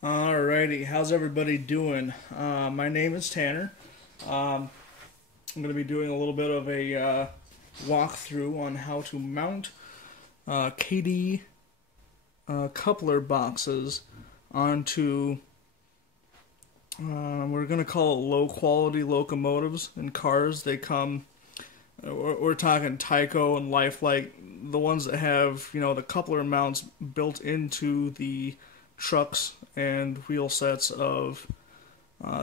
Alrighty, how's everybody doing? My name is Tanner. I'm going to be doing a little bit of a walkthrough on how to mount Kadee coupler boxes onto, we're going to call it low quality locomotives and cars. They come, we're talking TYCo and LifeLike, the ones that have, the coupler mounts built into the trucks and wheel sets of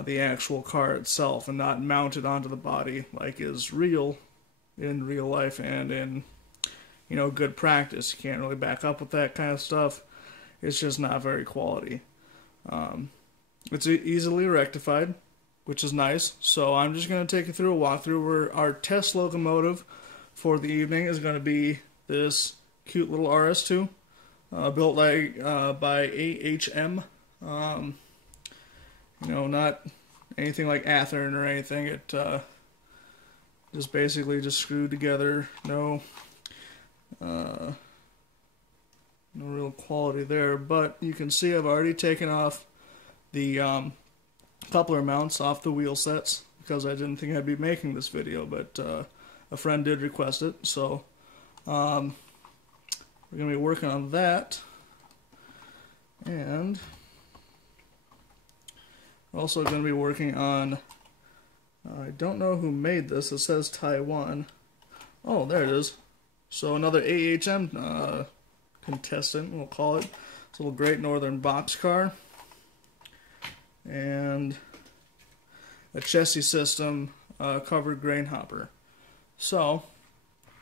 the actual car itself and not mounted onto the body like is real in real life and in good practice. You can't really back up with that kind of stuff. It's just not very quality. It's easily rectified, which is nice. So I'm just going to take you through a walkthrough where our test locomotive for the evening is going to be this cute little RS2 built by AHM. Not anything like Athearn or anything. It is basically just screwed together. No real quality there. But you can see I've already taken off the coupler mounts off the wheel sets because I didn't think I'd be making this video, but a friend did request it. So we're going to be working on that. And we're also going to be working on, I don't know who made this, it says Taiwan. Oh, there it is. So another AHM contestant, we'll call it. It's a little Great Northern boxcar. And a chassis system covered grain hopper. So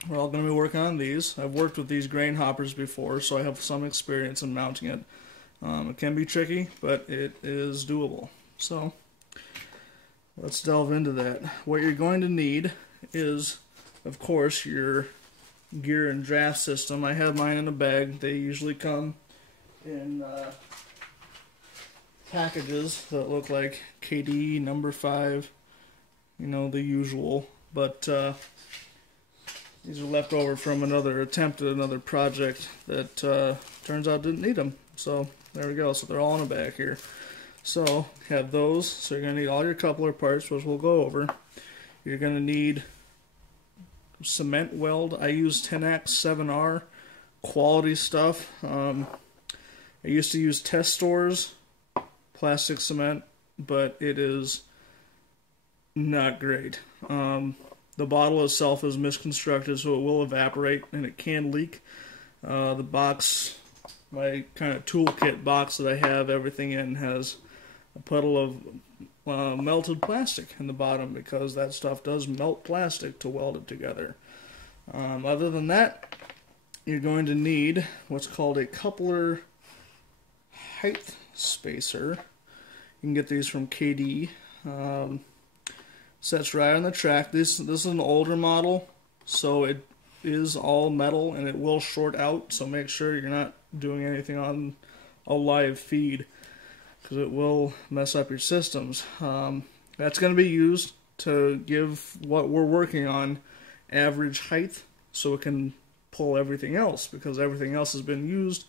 we're all going to be working on these. I've worked with these grain hoppers before, so I have some experience in mounting it. It can be tricky, but it is doable. So let's delve into that. What you're going to need is, of course, your gear and draft system. I have mine in a bag. They usually come in packages that look like Kadee number 5, the usual. But these are left over from another attempt at another project that turns out didn't need them. So there we go. So they're all in a bag here. So have those. So you're going to need all your coupler parts, which we'll go over. You're going to need cement weld. I use 10X 7R quality stuff. I used to use Test Stores plastic cement, but it is not great. The bottle itself is misconstructed, so it will evaporate and it can leak. The box, my kind of toolkit box that I have everything in, has a puddle of melted plastic in the bottom because that stuff does melt plastic to weld it together. Other than that, you're going to need what's called a coupler height spacer. You can get these from Kadee. Sets right on the track. This is an older model, so it is all metal and it will short out, so make sure you're not doing anything on a live feed because it will mess up your systems. That's going to be used to give what we're working on average height so it can pull everything else, because everything else has been used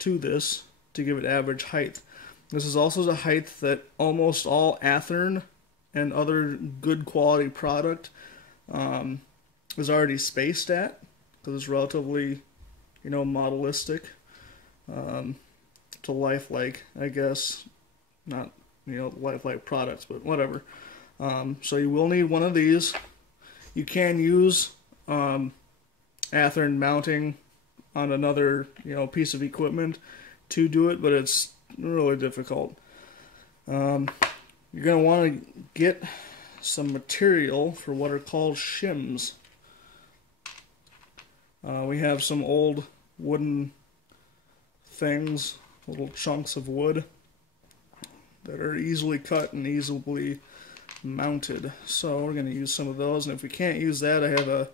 to this to give it average height. This is also the height that almost all Athearn and other good quality product is already spaced at, because it's relatively, modelistic to LifeLike, I guess. Not, LifeLike products, but whatever. So you will need one of these. You can use Athearn mounting on another, piece of equipment to do it, but it's really difficult. You're going to want to get some material for what are called shims. We have some old wooden things, little chunks of wood that are easily cut and easily mounted. So we're going to use some of those, and if we can't use that, I have a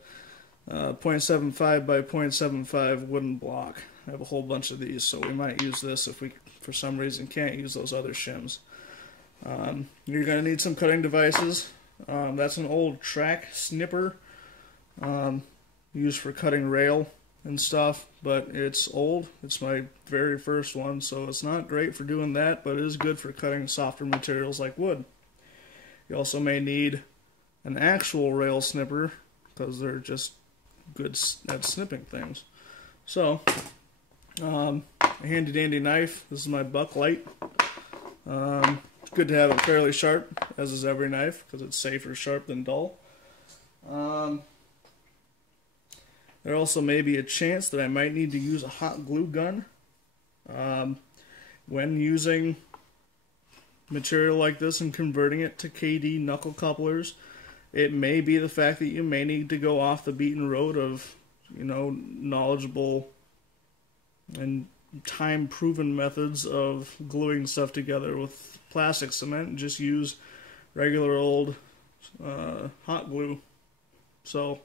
0.75 by 0.75 wooden block. I have a whole bunch of these, so we might use this if we, for some reason, can't use those other shims. You're going to need some cutting devices. That's an old track snipper used for cutting rail. and stuff, but it's old. It's my very first one, so it's not great for doing that, but it is good for cutting softer materials like wood. You also may need an actual rail snipper, because they're just good at snipping things. So, a handy dandy knife. This is my Bucklight. It's good to have it fairly sharp, as is every knife, because it's safer sharp than dull. There also may be a chance that I might need to use a hot glue gun. When using material like this and converting it to Kadee knuckle couplers, it may be the fact that you may need to go off the beaten road of, knowledgeable and time-proven methods of gluing stuff together with plastic cement, and just use regular old hot glue. So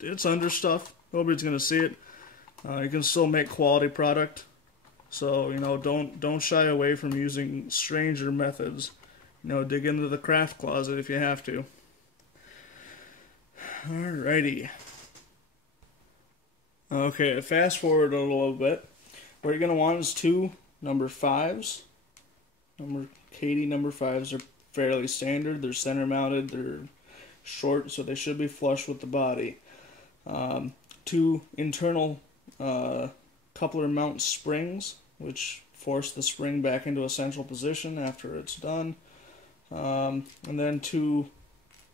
it's under stuff. Nobody's gonna see it. You can still make quality product. So don't shy away from using stranger methods. Dig into the craft closet if you have to. Alrighty. Okay, fast forward a little bit. What you're gonna want is two number 5s. Kadee number 5s are fairly standard. They're center mounted. They're short, so they should be flush with the body. Two internal coupler mount springs, which force the spring back into a central position after it's done. And then two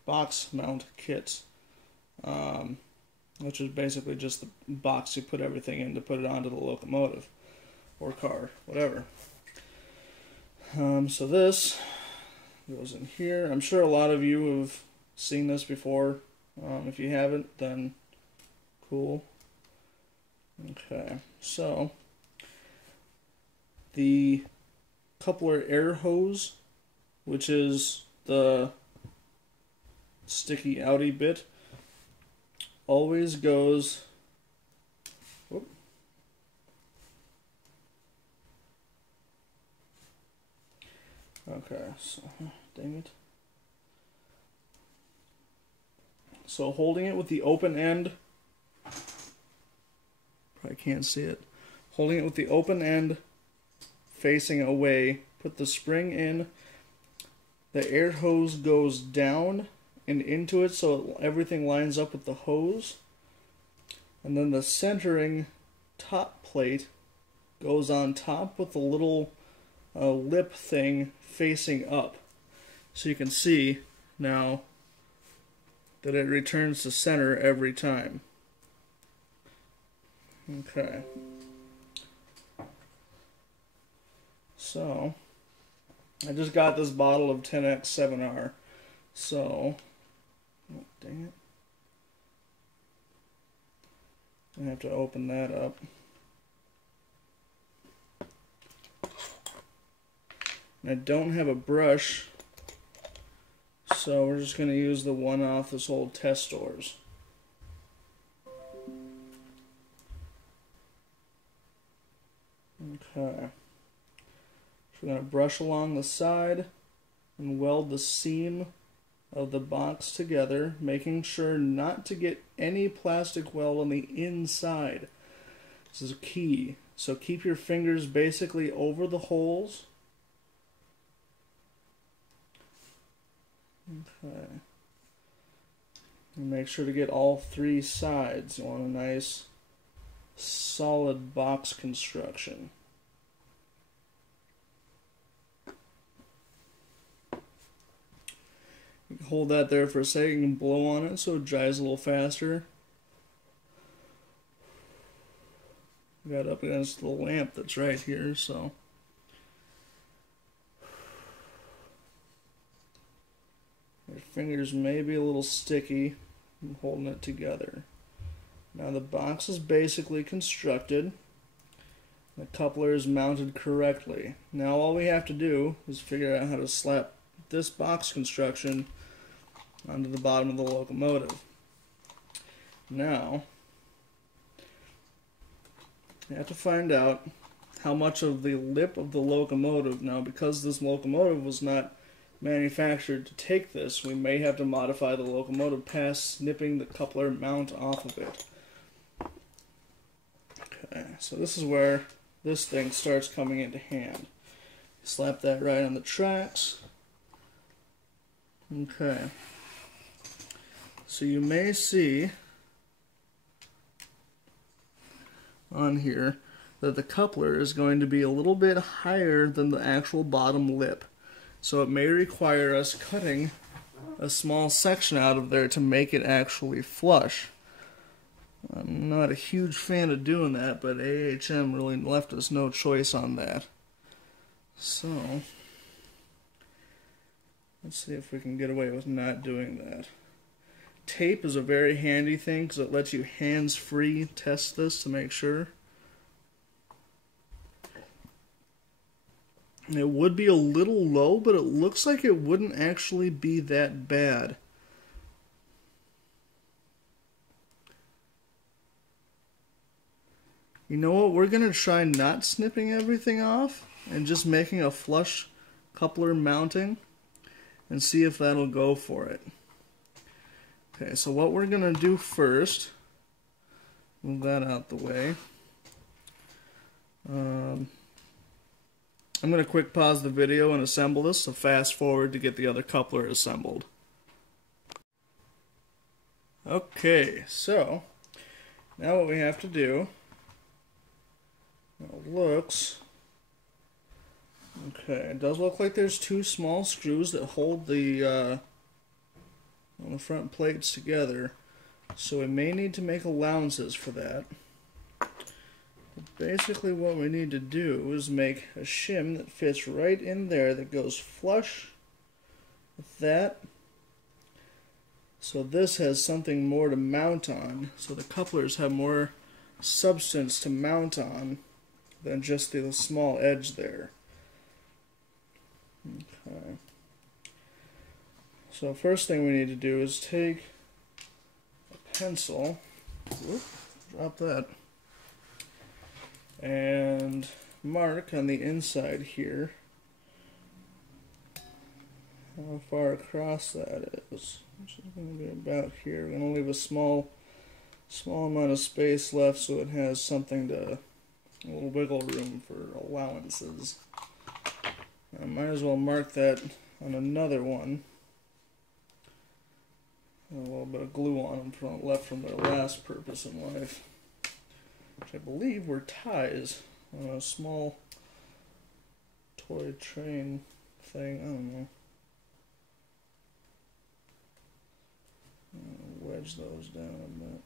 box mount kits, which is basically just the box you put everything in to put it onto the locomotive or car, whatever. So this goes in here. I'm sure a lot of you have seen this before. If you haven't, then cool. Okay, so the coupler air hose, which is the sticky outy bit, always goes okay, so dang it. So holding it with the open end, probably can't see it. Holding it with the open end facing away, put the spring in. The air hose goes down and into it so everything lines up with the hose. And then the centering top plate goes on top with the little lip thing facing up. So you can see now that it returns to center every time. Okay. So, I just got this bottle of 10X7R. So, oh, dang it. I have to open that up. And I don't have a brush, so we're just going to use the one off this old test stores. Okay. So we're going to brush along the side and weld the seam of the box together, making sure not to get any plastic weld on the inside. This is key. So keep your fingers basically over the holes. Okay. And make sure to get all three sides. You want a nice solid box construction. You can hold that there for a second. You can blow on it so it dries a little faster. Got up against the lamp that's right here, so your fingers may be a little sticky. I'm holding it together. Now the box is basically constructed. The coupler is mounted correctly. Now all we have to do is figure out how to slap this box construction onto the bottom of the locomotive. Now, you have to find out how much of the lip of the locomotive. Now, because this locomotive was not manufactured to take this, we may have to modify the locomotive past snipping the coupler mount off of it. Okay, so this is where this thing starts coming into hand. Slap that right on the tracks. Okay. So you may see on here that the coupler is going to be a little bit higher than the actual bottom lip. So it may require us cutting a small section out of there to make it actually flush. I'm not a huge fan of doing that, but AHM really left us no choice on that. So, let's see if we can get away with not doing that. Tape is a very handy thing because it lets you hands-free test this to make sure. It would be a little low, but it looks like it wouldn't actually be that bad. You know what? We're going to try not snipping everything off and just making a flush coupler mounting and see if that'll go for it. Okay, so what we're going to do first, move that out the way. I'm going to quick pause the video and assemble this, so fast forward to get the other coupler assembled. Okay, so now what we have to do, it looks, okay, it does look like there's two small screws that hold the on the front plates together, so we may need to make allowances for that. But basically what we need to do is make a shim that fits right in there that goes flush with that, so this has something more to mount on, so the couplers have more substance to mount on than just the small edge there. Okay. So first thing we need to do is take a pencil, whoop, drop that, and mark on the inside here how far across that is. Which is going to be about here. We're going to leave a small amount of space left so it has something to, a little wiggle room for allowances. I might as well mark that on another one. A little bit of glue on them left from their last purpose in life, which I believe were ties on a small toy train thing. I don't know. Wedge those down a bit.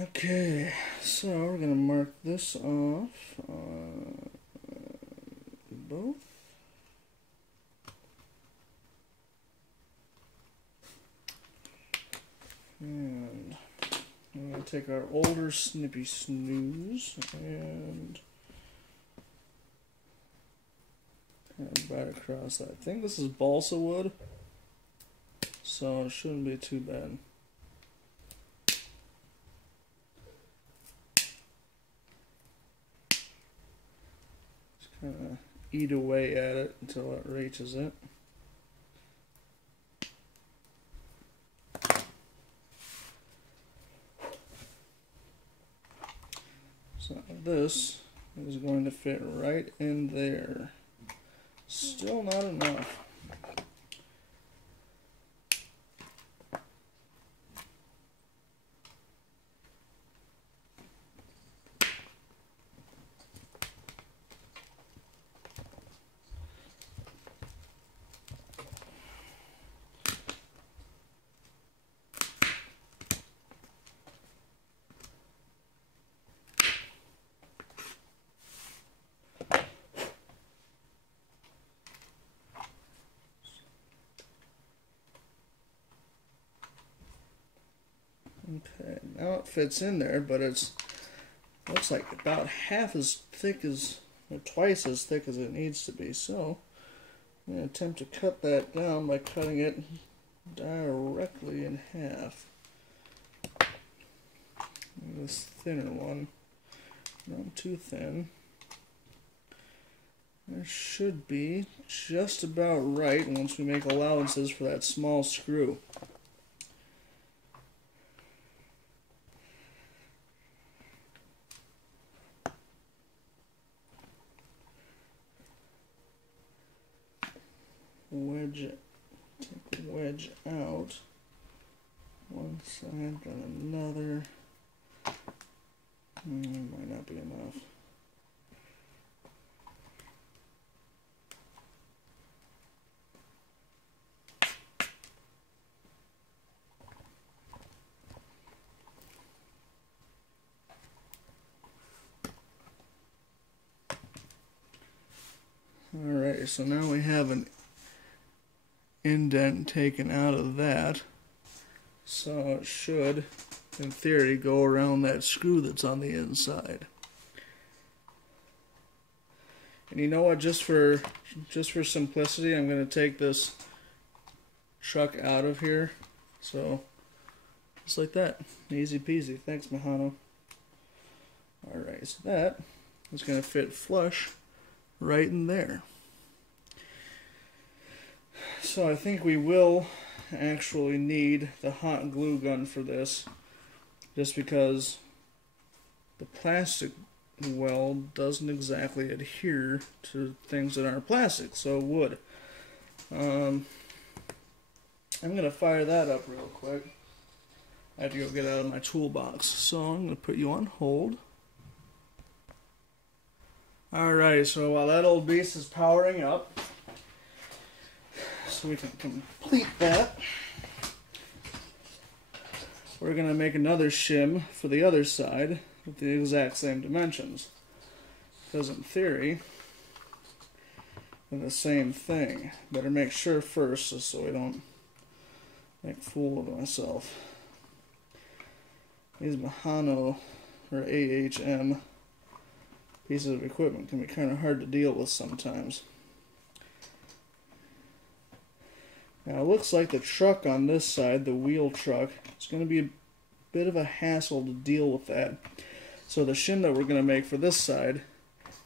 Okay, so we're going to mark this off on both. And we're going to take our older snippy snooze and kind of right across that. I think this is balsa wood, so it shouldn't be too bad. Kind of eat away at it until it reaches it. So this is going to fit right in there. Still not enough. Okay, now it fits in there, but it's looks like about half as thick as, or twice as thick as it needs to be. So I'm going to attempt to cut that down by cutting it directly in half. And this thinner one, not too thin. That should be just about right once we make allowances for that small screw. Wedge it. Take the wedge out. One side, then another. Might not be enough. Alright, so now we have an indent taken out of that. So it should, in theory, go around that screw that's on the inside. And you know what, just for simplicity, I'm going to take this chuck out of here. So, just like that. Easy peasy. Thanks, Mahano. Alright, so that is going to fit flush right in there. So I think we will actually need the hot glue gun for this, just because the plastic weld doesn't exactly adhere to things that aren't plastic, so it would. I'm going to fire that up real quick. I have to go get out of my toolbox, so I'm going to put you on hold. Alright, so while that old beast is powering up, so we can complete that, we're going to make another shim for the other side with the exact same dimensions. Because in theory, they're the same thing. Better make sure first, just so we don't make a fool of myself. These Mahano or AHM pieces of equipment can be kind of hard to deal with sometimes. Now it looks like the truck on this side, the wheel truck, it's going to be a bit of a hassle to deal with that. So the shim that we're going to make for this side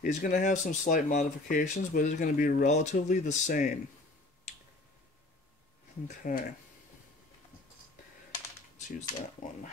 is going to have some slight modifications, but it's going to be relatively the same. Okay. Let's use that one.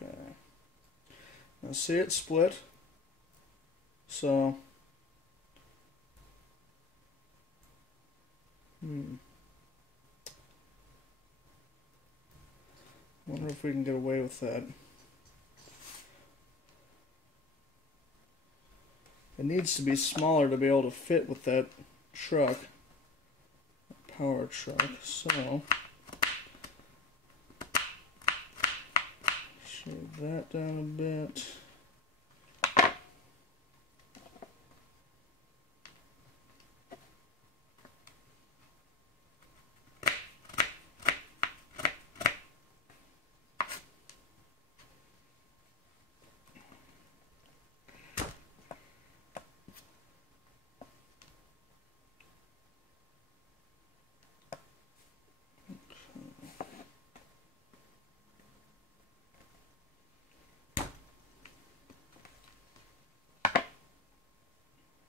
Okay. Now see it split. So wonder if we can get away with that. It needs to be smaller to be able to fit with that truck, power truck. So shave that down a bit.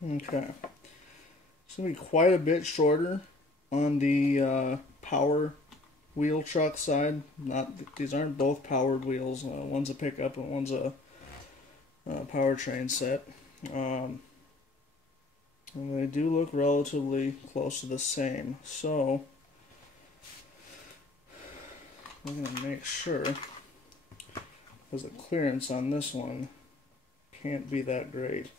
Okay, it's going to be quite a bit shorter on the power wheel truck side. These aren't both powered wheels. One's a pickup and one's a powertrain set. And they do look relatively close to the same. So we're going to make sure, because the clearance on this one can't be that great.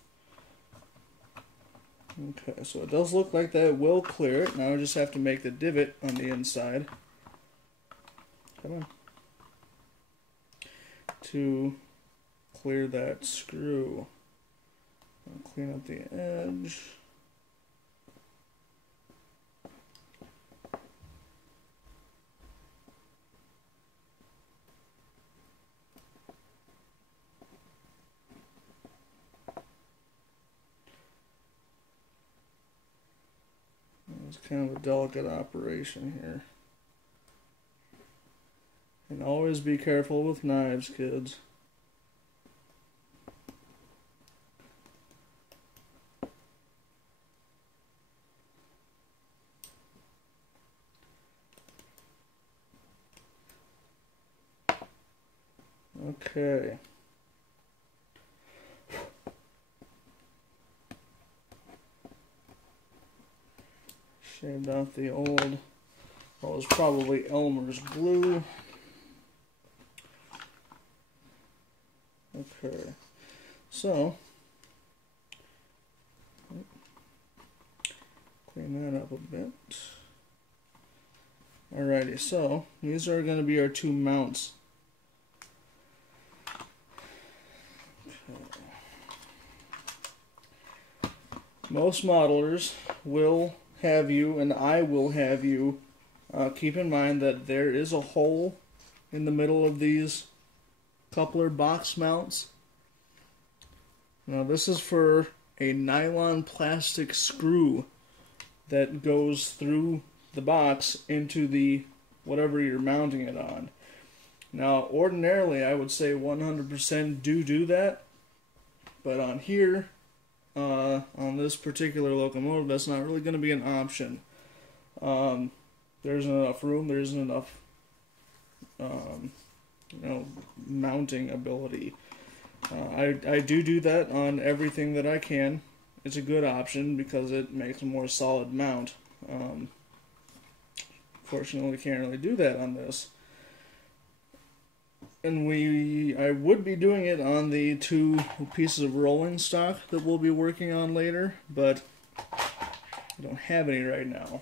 Okay, so it does look like that will clear it. Now I just have to make the divot on the inside. Come on. To clear that screw. I'll clean up the edge. It's kind of a delicate operation here. And always be careful with knives, kids. Okay. Shaved off the old, well, it was probably Elmer's glue. Okay, so clean that up a bit. Alrighty, so these are going to be our two mounts. Okay. Most modelers will have you, and I will have you, keep in mind that there is a hole in the middle of these coupler box mounts. Now this is for a nylon plastic screw that goes through the box into the whatever you're mounting it on. Now ordinarily I would say 100% do that, but on here, on this particular locomotive, that's not really going to be an option. There isn't enough room, there isn't enough mounting ability. I do that on everything that I can. It's a good option because it makes a more solid mount. Fortunately, we can't really do that on this. And I would be doing it on the two pieces of rolling stock that we'll be working on later, but I don't have any right now.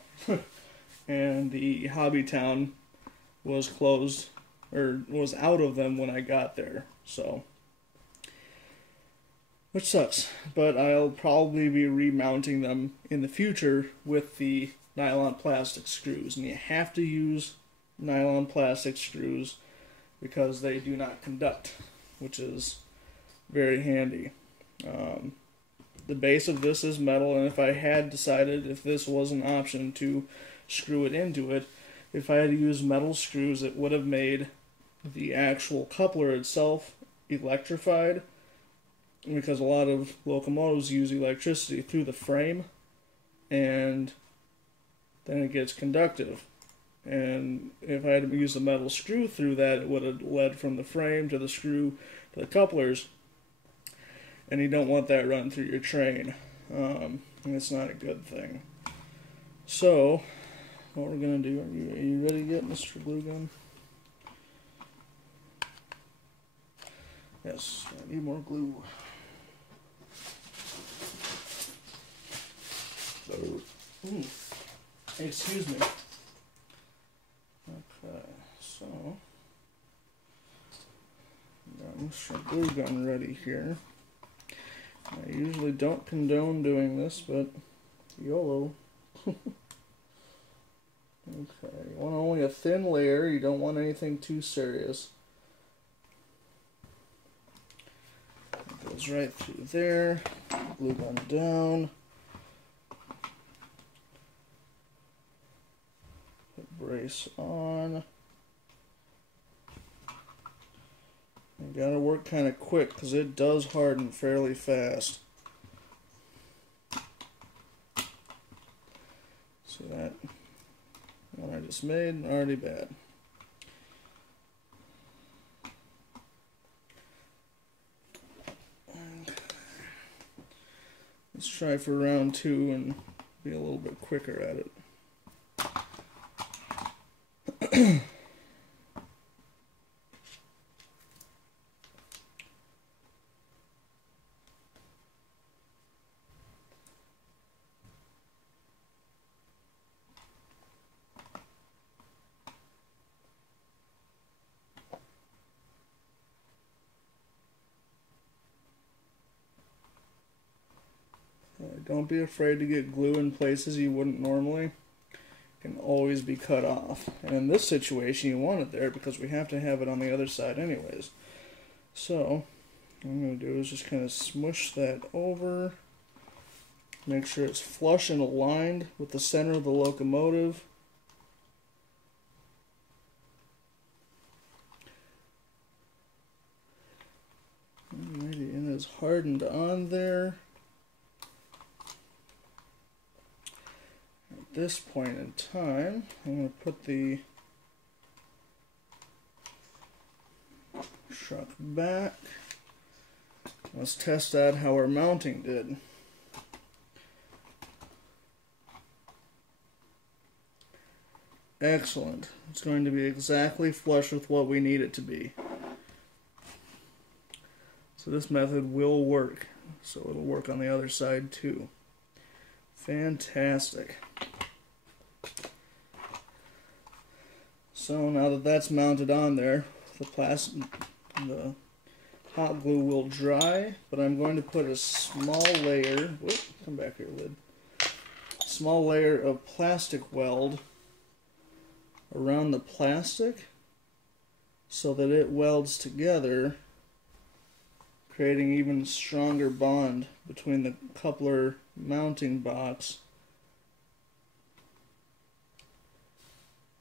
And the Hobby Town was closed, or was out of them when I got there, so, which sucks, but I'll probably be remounting them in the future with the nylon plastic screws, and you have to use nylon plastic screws because they do not conduct, which is very handy. The base of this is metal, and if I had decided, if this was an option to screw it into it, if I had to use metal screws, it would have made the actual coupler itself electrified, because a lot of locomotives use electricity through the frame, and then it gets conductive. And if I had to use a metal screw through that, it would have led from the frame to the screw to the couplers, and you don't want that running through your train. And it's not a good thing. So, what we're going to do, are you ready yet, Mr. Glue Gun? Yes, I need more glue. So, excuse me. Okay, so got Mr. Glue Gun ready here. I usually don't condone doing this, but YOLO. Okay, you want only a thin layer, you don't want anything too serious. It goes right through there, glue gun down. Put brace on. You gotta work kind of quick because it does harden fairly fast. See that? One I just made, already bad. Let's try for round 2 and be a little bit quicker at it. Don't be afraid to get glue in places you wouldn't normally. It can always be cut off. And in this situation, you want it there because we have to have it on the other side anyways. So, what I'm going to do is just kind of smush that over. Make sure it's flush and aligned with the center of the locomotive. Alrighty, and it's hardened on there. At this point in time, I'm going to put the truck back. Let's test out how our mounting did. Excellent. It's going to be exactly flush with what we need it to be. So this method will work. So it'll work on the other side too. Fantastic. So now that that's mounted on there, the hot glue will dry, but I'm going to put a small layer, come back here, lid. Small layer of plastic weld around the plastic so that it welds together, creating even stronger bond between the coupler mounting box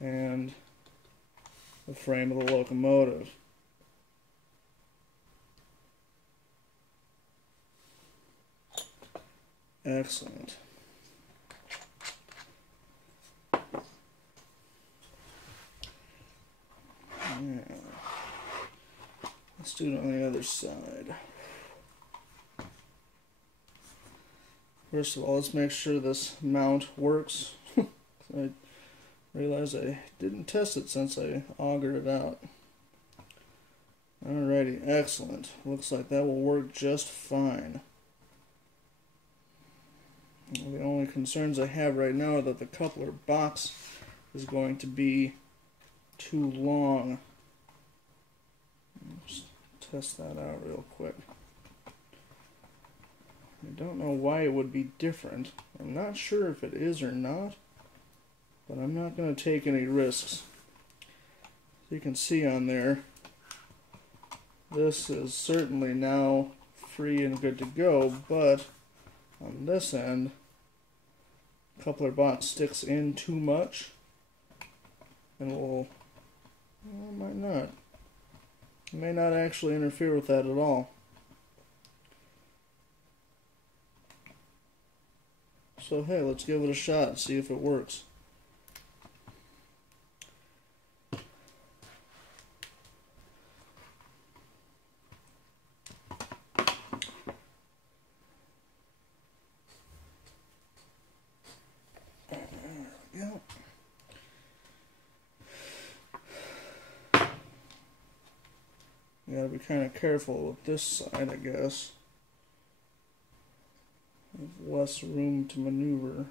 and the frame of the locomotive. Excellent. Now, let's do it on the other side. First of all, let's make sure this mount works. I realize I didn't test it since I augered it out. Alrighty, excellent. Looks like that will work just fine. The only concerns I have right now are that the coupler box is going to be too long. Let's test that out real quick. I don't know why it would be different. I'm not sure if it is or not, but I'm not going to take any risks. As you can see on there, this is certainly now free and good to go, but on this end, coupler box sticks in too much and will, well, it might not. It may not actually interfere with that at all. So hey, let's give it a shot and see if it works. You gotta be kind of careful with this side, I guess. There's less room to maneuver.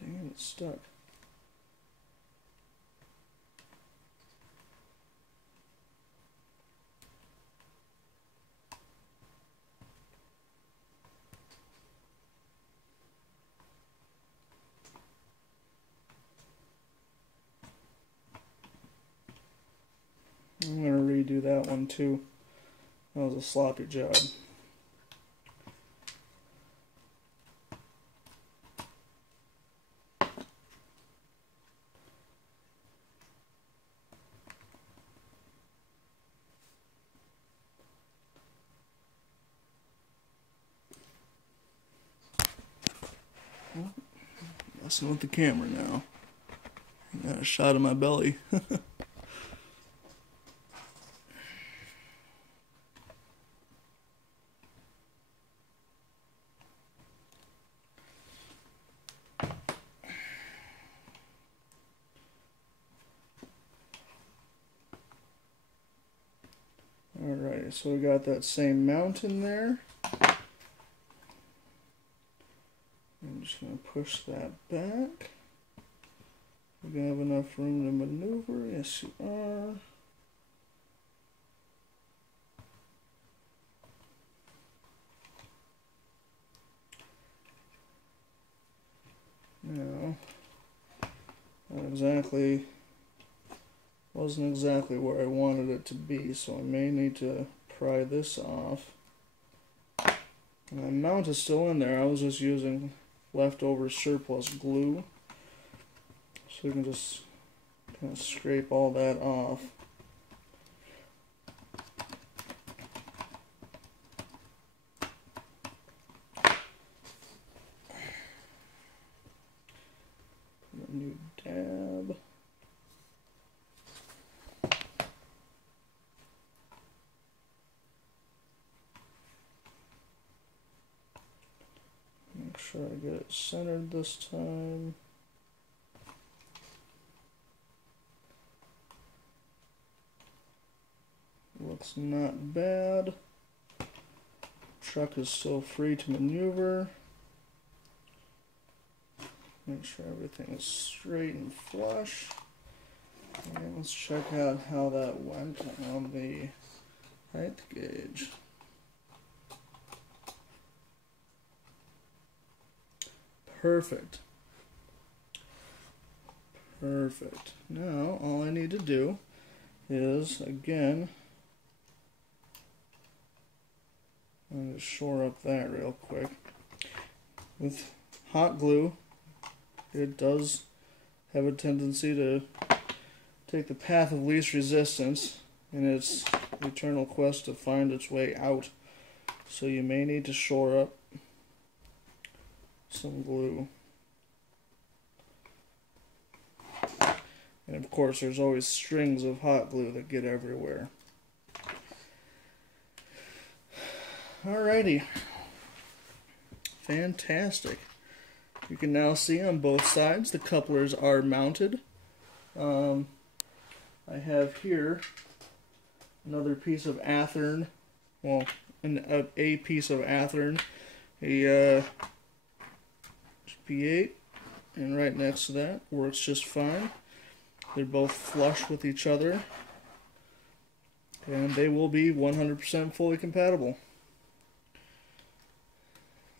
Dang it, it's stuck. I'm going to redo that one too. That was a sloppy job. Messing with the camera now. I got a shot of my belly. Alright, so we got that same mount in there. push that back. We're going to have enough room to maneuver. Yes, you are. Now, wasn't exactly where I wanted it to be, so I may need to pry this off. And my mount is still in there. I was just using leftover surplus glue. So you can just kind of scrape all that off. Put a new dab. Make sure I get it centered this time. Looks not bad. Truck is still free to maneuver. Make sure everything is straight and flush. And let's check out how that went on the height gauge. Perfect. Perfect. Now, all I need to do is, again, I'm going to shore up that real quick. With hot glue, it does have a tendency to take the path of least resistance in its eternal quest to find its way out. So you may need to shore up some glue. And of course, there's always strings of hot glue that get everywhere. Alrighty. Fantastic. You can now see on both sides the couplers are mounted. I have here another piece of Athern, well, a piece of Athern, a P8, and right next to that works just fine. They're both flush with each other, and they will be 100% fully compatible.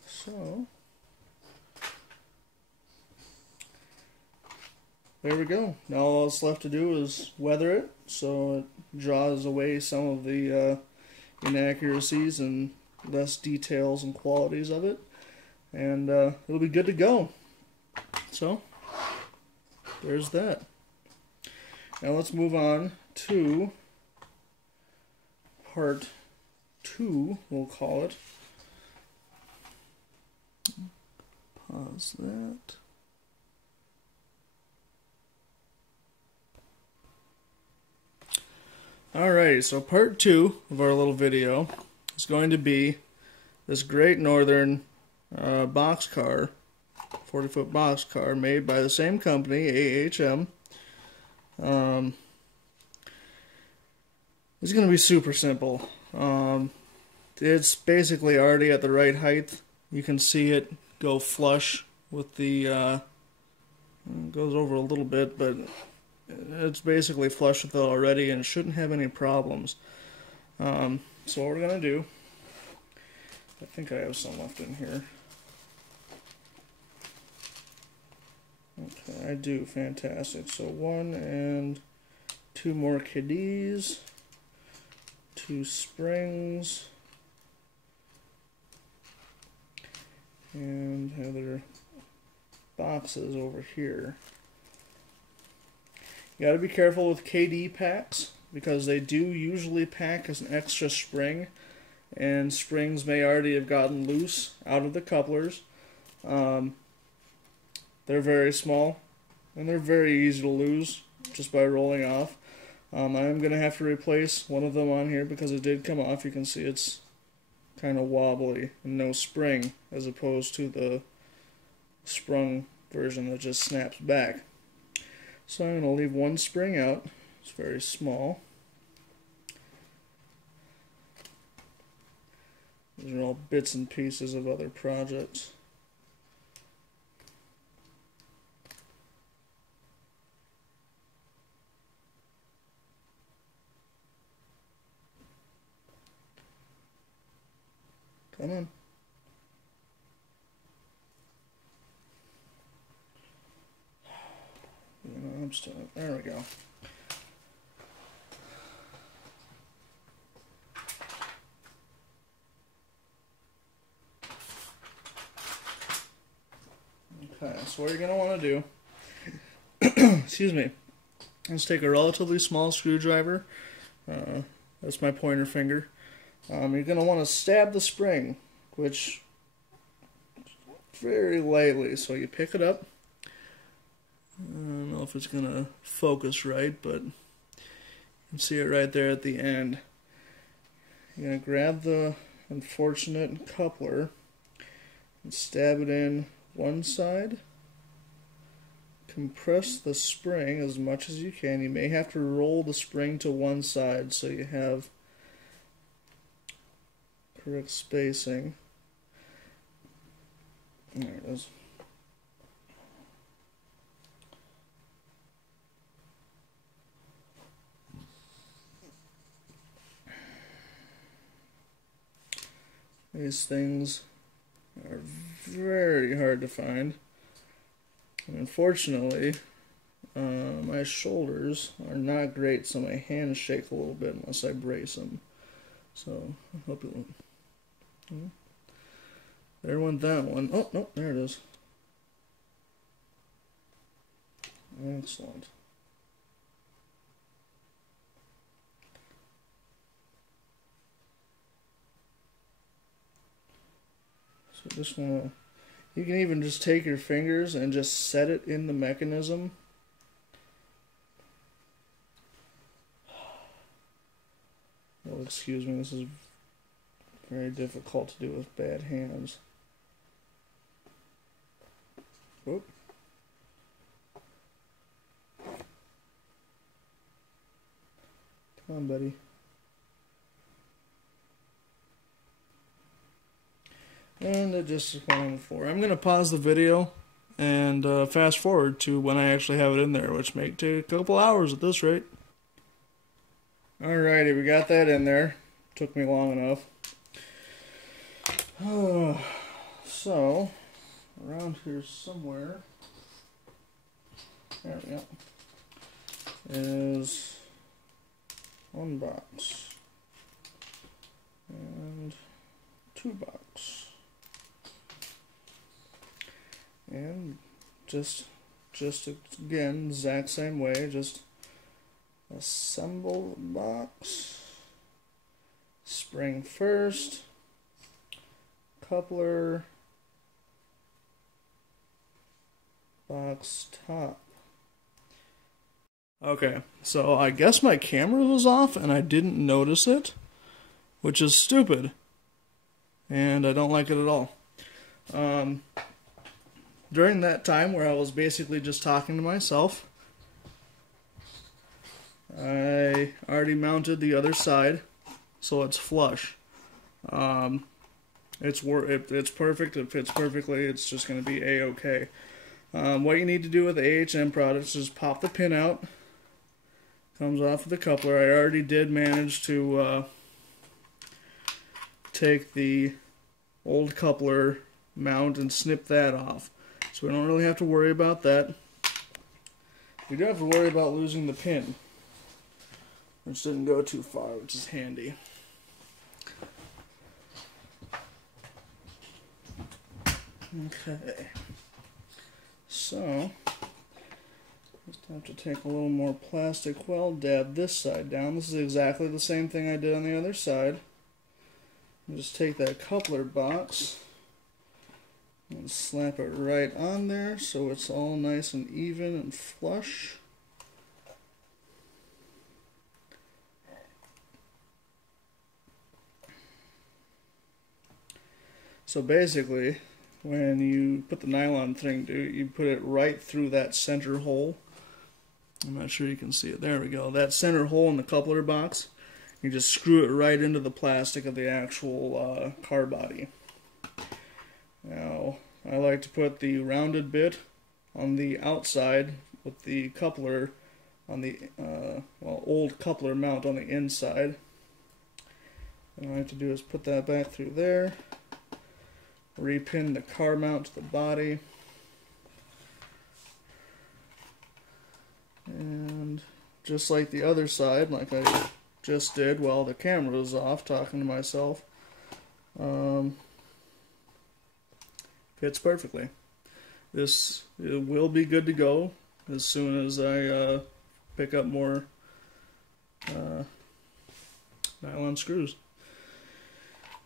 So, there we go. Now all that's left to do is weather it so it draws away some of the inaccuracies and less details and qualities of it, and it'll be good to go. So, there's that. Now let's move on to part 2, we'll call it. Pause that. Alright, so part 2 of our little video is going to be this Great Northern boxcar, 40-foot boxcar made by the same company, AHM. It's going to be super simple. It's basically already at the right height. You can see it go flush with the, it goes over a little bit, but it's basically flush with it already and shouldn't have any problems. So what we're going to do, I think I have some left in here. Okay, I do. Fantastic. So 1 and 2 more Kadees, 2 springs, and other boxes over here. You gotta be careful with Kadee packs because they do usually pack as an extra spring, and springs may already have gotten loose out of the couplers. They're very small and they're very easy to lose just by rolling off. I'm going to have to replace one of them on here because it did come off. You can see it's kind of wobbly and no spring as opposed to the sprung version that just snaps back. So I'm going to leave one spring out. It's very small. These are all bits and pieces of other projects. Come on. I'm still, there we go. Okay, so what you're going to want to do, excuse me, let's take a relatively small screwdriver, that's my pointer finger. You're going to want to stab the spring, which very lightly, so you pick it up. I don't know if it's going to focus right, but you can see it right there at the end. You're going to grab the unfortunate coupler and stab it in one side. Compress the spring as much as you can. You may have to roll the spring to one side so you have correct spacing. There it is. These things are very hard to find. And unfortunately, my shoulders are not great, so my hands shake a little bit unless I brace them. So, I hope it won't. There went that one. Oh, no, there it is. Excellent. So just want to, you can even just take your fingers and just set it in the mechanism. Well, excuse me, this is very difficult to do with bad hands. Whoop. Come on, buddy. And it just went on before. I'm going to pause the video and fast forward to when I actually have it in there, which may take a couple hours at this rate. Alrighty, we got that in there. Took me long enough. So, around here somewhere, there we go, is one box and two box. And just again, exact same way, just assemble the box, spring first, coupler, box top. Okay, so I guess my camera was off and I didn't notice it, which is stupid, and I don't like it at all. During that time where I was basically just talking to myself, I already mounted the other side, so it's flush. It's perfect. It fits perfectly. It's just going to be a-okay. What you need to do with the AHM products is pop the pin out. Comes off of the coupler. I already did manage to take the old coupler mount and snip that off. So we don't really have to worry about that. We do have to worry about losing the pin, which didn't go too far, which is handy. Okay. So, just have to take a little more plastic weld, dab this side down. This is exactly the same thing I did on the other side. And just take that coupler box and slap it right on there so it's all nice and even and flush. So basically, when you put the nylon thing to it, you put it right through that center hole. I'm not sure you can see it. There we go. That center hole in the coupler box, you just screw it right into the plastic of the actual car body. Now, I like to put the rounded bit on the outside with the coupler on the old coupler mount on the inside. And all I have to do is put that back through there, repin the car mount to the body. And just like the other side, like I just did while the camera was off talking to myself, fits perfectly. It will be good to go as soon as I pick up more nylon screws.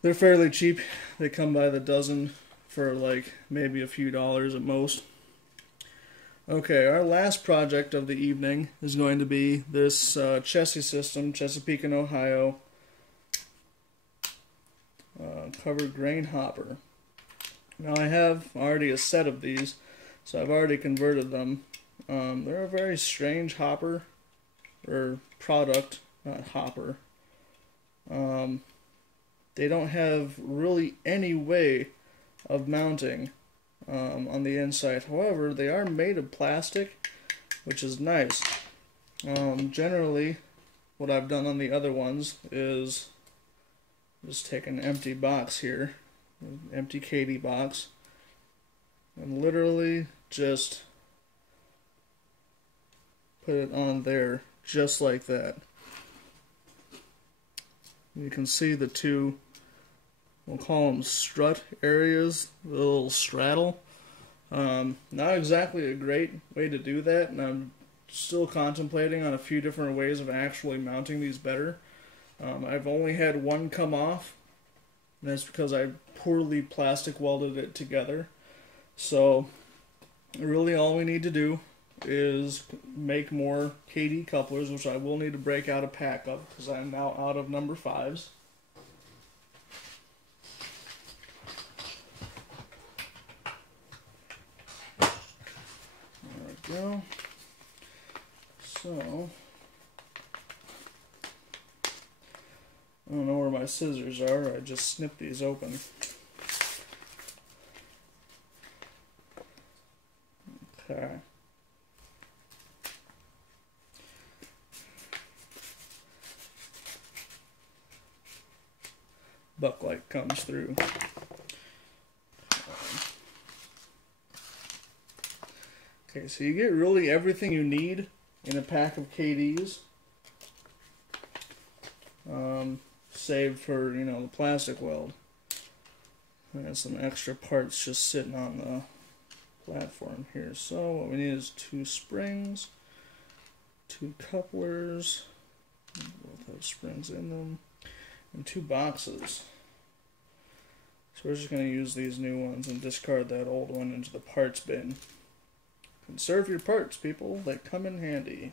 They're fairly cheap. They come by the dozen for like maybe a few dollars at most. Okay, our last project of the evening is going to be this chassis system, Chesapeake and Ohio, covered grain hopper. Now I have already a set of these, so I've already converted them. They're a very strange hopper, or product, not hopper. They don't have really any way of mounting on the inside. However, they are made of plastic, which is nice. Generally, what I've done on the other ones is just take an empty box here, an empty Kadee box, and literally just put it on there, just like that. You can see the two, we'll call them strut areas, the little straddle. Not exactly a great way to do that, and I'm still contemplating on a few different ways of actually mounting these better. I've only had one come off, and that's because I poorly plastic welded it together. So really all we need to do is make more Kadee couplers, which I will need to break out a pack of because I'm now out of number 5s. There we go. So I don't know where my scissors are. I just snipped these open. Okay. LifeLike comes through. Okay, so you get really everything you need in a pack of KDs. Save for, you know, the plastic weld. I got some extra parts just sitting on the platform here. So what we need is 2 springs, 2 couplers, both have springs in them, and 2 boxes. So we're just going to use these new ones and discard that old one into the parts bin. Conserve your parts, people. They come in handy.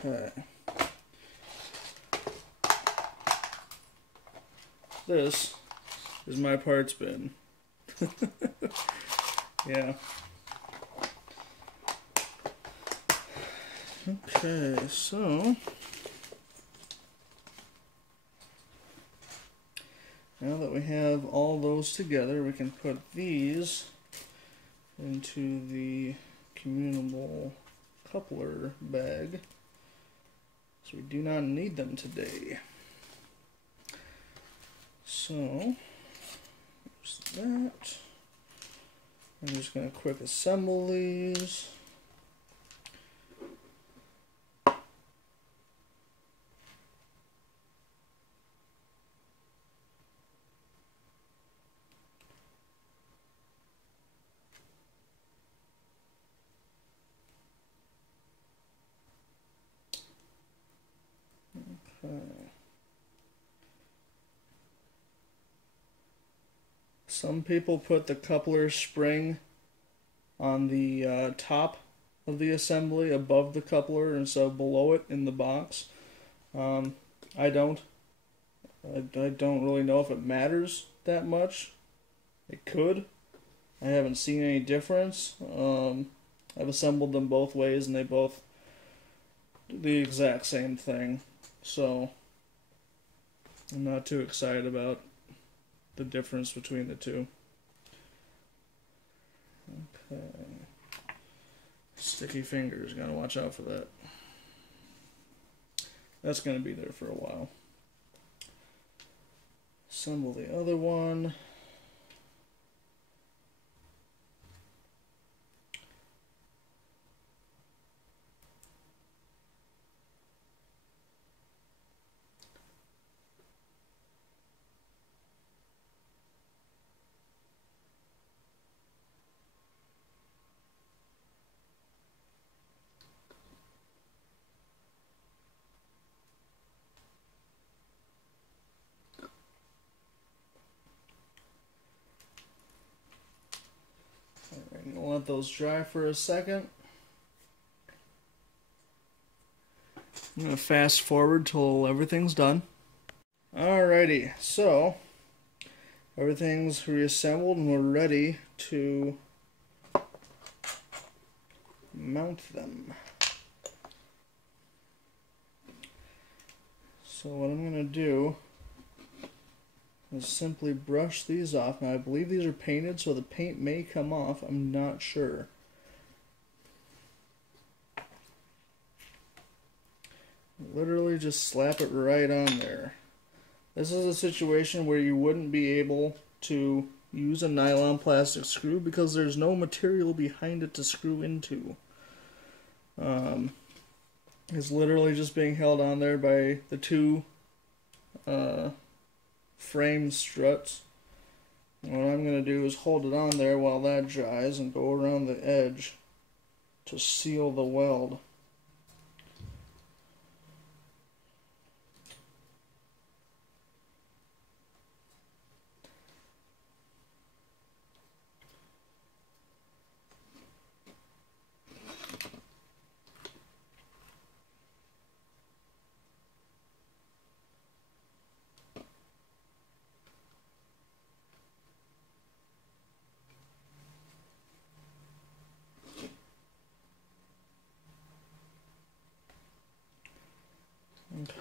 Okay. This is my parts bin. Yeah. Okay, so now that we have all those together, we can put these into the communable coupler bag. So we do not need them today. So there's that. I'm just going to quick assemble these. Some people put the coupler spring on the top of the assembly above the coupler and so below it in the box. I don't. I don't really know if it matters that much. It could. I haven't seen any difference. I've assembled them both ways and they both do the exact same thing. So I'm not too excited about the difference between the two. Okay. Sticky fingers, gotta watch out for that. that's going to be there for a while. Assemble the other one. I'm going to let those dry for a second. I'm going to fast forward till everything's done. Alrighty, so everything's reassembled and we're ready to mount them. So what I'm going to do is simply brush these off. Now I believe these are painted, so the paint may come off. I'm not sure. Literally just slap it right on there. This is a situation where you wouldn't be able to use a nylon plastic screw because there's no material behind it to screw into. It's literally just being held on there by the two frame struts. And what I'm going to do is hold it on there while that dries and go around the edge to seal the weld.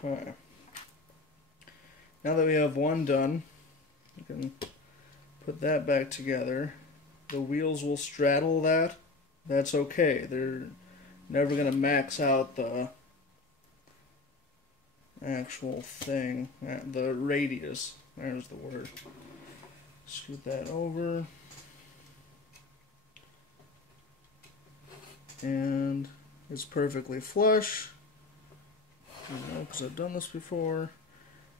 Okay. Now that we have one done, we can put that back together. The wheels will straddle that. That's okay. They're never going to max out the actual thing, the radius. There's the word. Scoot that over. And it's perfectly flush. Because I've done this before.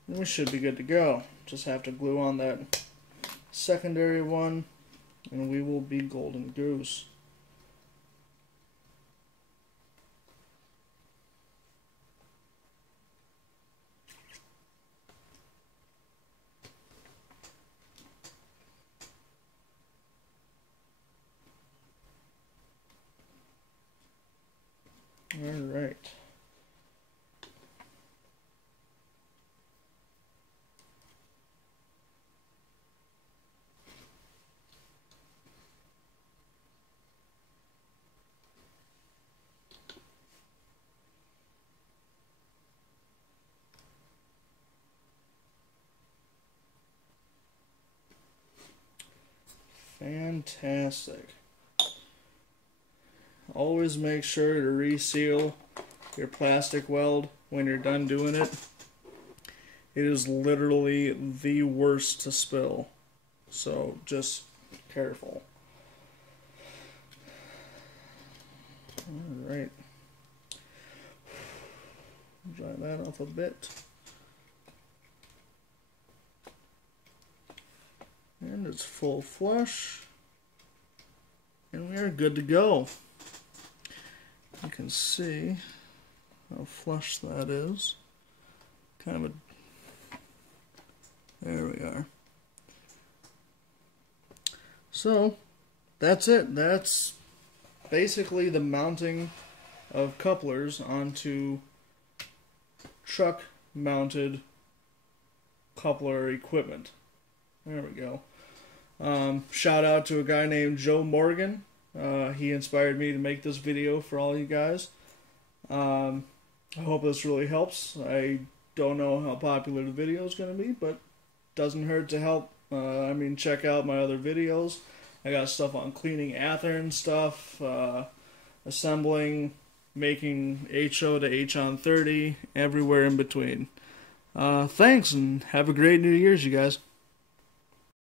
And we should be good to go. Just have to glue on that secondary one, and we will be golden goose. All right. Fantastic. Always make sure to reseal your plastic weld when you're done doing it. It is literally the worst to spill, so just careful. Alright. Dry that off a bit. And it's full flush. And we are good to go. You can see how flush that is. Kind of a... There we are. So, that's it. That's basically the mounting of couplers onto truck-mounted coupler equipment. There we go. Shout out to a guy named Joe Morgan. He inspired me to make this video for all you guys. I hope this really helps. I don't know how popular the video is going to be, but doesn't hurt to help. I mean, check out my other videos. I got stuff on cleaning Athearn stuff, assembling, making HO to H on 30, everywhere in between. Thanks, and have a great New Year's, you guys.